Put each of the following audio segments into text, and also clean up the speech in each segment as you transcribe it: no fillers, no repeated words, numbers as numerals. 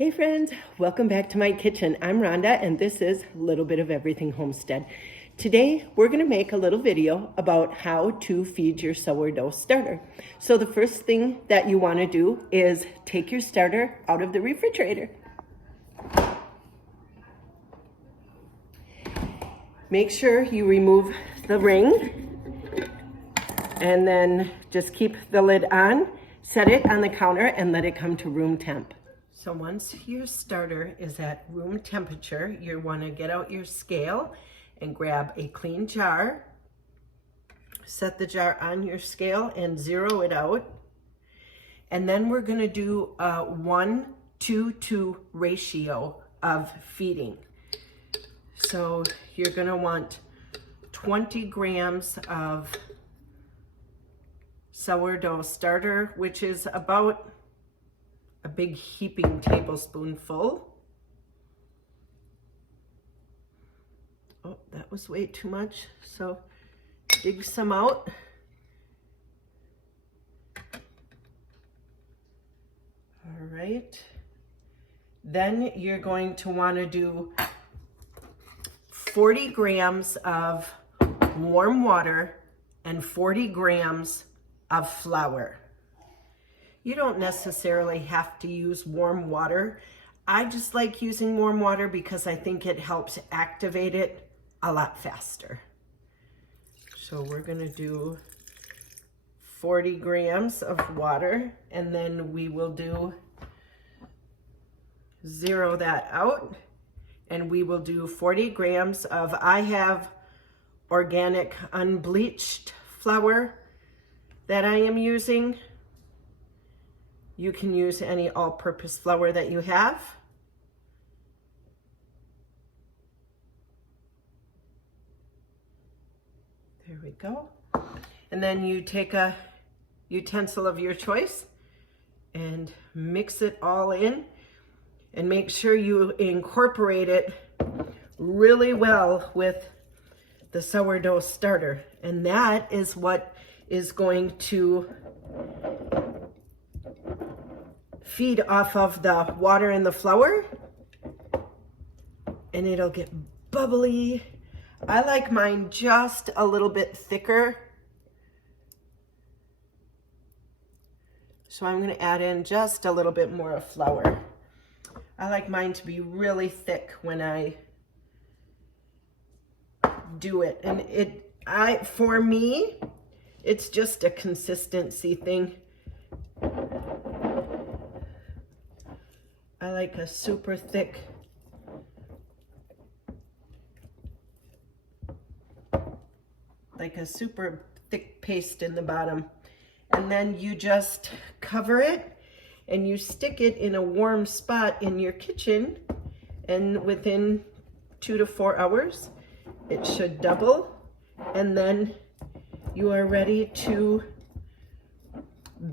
Hey friends, welcome back to my kitchen. I'm Rhonda and this is a little bit of everything homestead. Today we're going to make a little video about how to feed your sourdough starter. So the first thing that you want to do is take your starter out of the refrigerator. Make sure you remove the ring and then just keep the lid on, set it on the counter and let it come to room temp. So once your starter is at room temperature, you want to get out your scale and grab a clean jar. Set the jar on your scale and zero it out. And then we're going to do a 1-to-2 ratio of feeding. So you're going to want 20 grams of sourdough starter, which is about a big heaping tablespoonful. Oh, that was way too much. So dig some out. All right. Then you're going to want to do 40 grams of warm water and 40 grams of flour. You don't necessarily have to use warm water. I just like using warm water because I think it helps activate it a lot faster. So we're gonna do 40 grams of water and then we will zero that out and we will do 40 grams of, I have organic unbleached flour that I am using. You can use any all-purpose flour that you have. There we go. And then you take a utensil of your choice and mix it all in and make sure you incorporate it really well with the sourdough starter. And that is what is going to feed off of the water and the flour, and it'll get bubbly. I like mine just a little bit thicker. So I'm going to add in just a little bit more of flour. I like mine to be really thick when I do it. And for me, it's just a consistency thing. I like a super thick, paste in the bottom. And then you just cover it and you stick it in a warm spot in your kitchen, and within 2 to 4 hours, it should double. And then you are ready to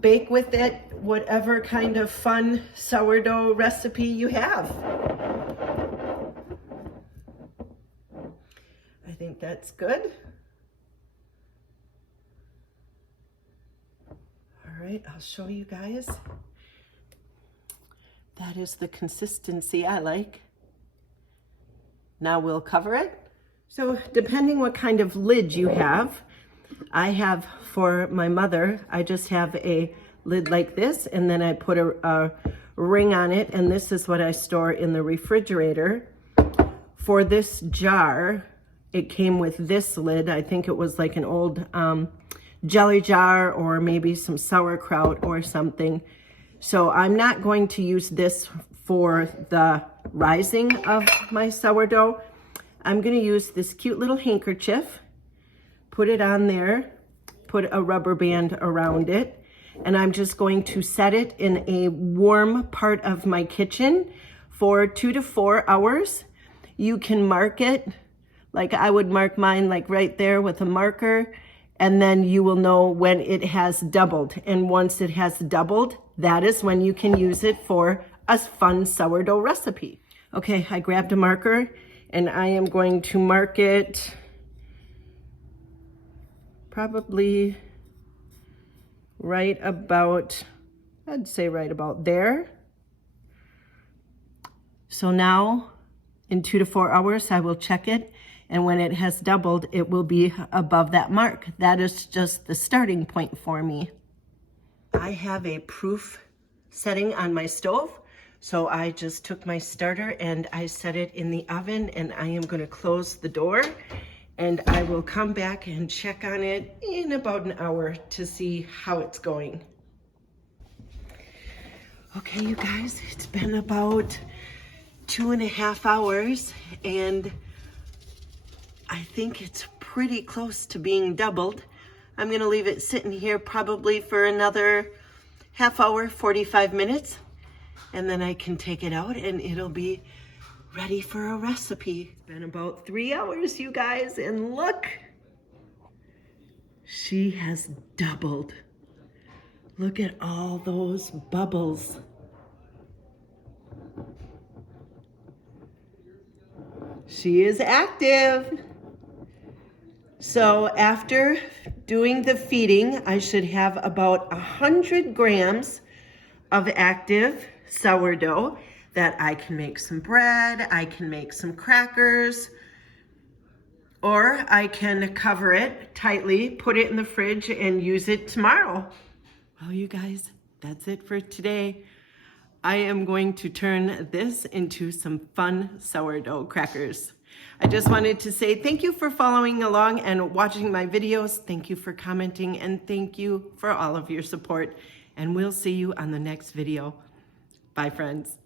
bake with it whatever kind of fun sourdough recipe you have. I think that's good. All right, I'll show you guys. That is the consistency I like. Now we'll cover it. So depending what kind of lid you have, I have, for my mother, I just have a lid like this, and then I put a ring on it, and this is what I store in the refrigerator. For this jar, it came with this lid. I think it was like an old jelly jar or maybe some sauerkraut or something. So I'm not going to use this for the rising of my sourdough. I'm going to use this cute little handkerchief, put it on there, put a rubber band around it, and I'm just going to set it in a warm part of my kitchen for 2 to 4 hours. You can mark it, like I would mark mine like right there with a marker, and then you will know when it has doubled. And once it has doubled, that is when you can use it for a fun sourdough recipe. Okay, I grabbed a marker and I am going to mark it probably right about, I'd say right about there. So now in 2 to 4 hours, I will check it. And when it has doubled, it will be above that mark. That is just the starting point for me. I have a proof setting on my stove. So I just took my starter and I set it in the oven, and I am going to close the door, and I will come back and check on it in about an hour to see how it's going. Okay, you guys, it's been about 2.5 hours, and I think it's pretty close to being doubled. I'm going to leave it sitting here probably for another half hour, 45 minutes. And then I can take it out and it'll be ready for a recipe. It's been about 3 hours, you guys, and look, she has doubled. Look at all those bubbles. She is active. So after doing the feeding, I should have about 100 grams of active sourdough that I can make some bread, I can make some crackers, or I can cover it tightly, put it in the fridge, and use it tomorrow. Well, you guys, that's it for today. I am going to turn this into some fun sourdough crackers. I just wanted to say thank you for following along and watching my videos. Thank you for commenting, and thank you for all of your support. And we'll see you on the next video. Bye, friends.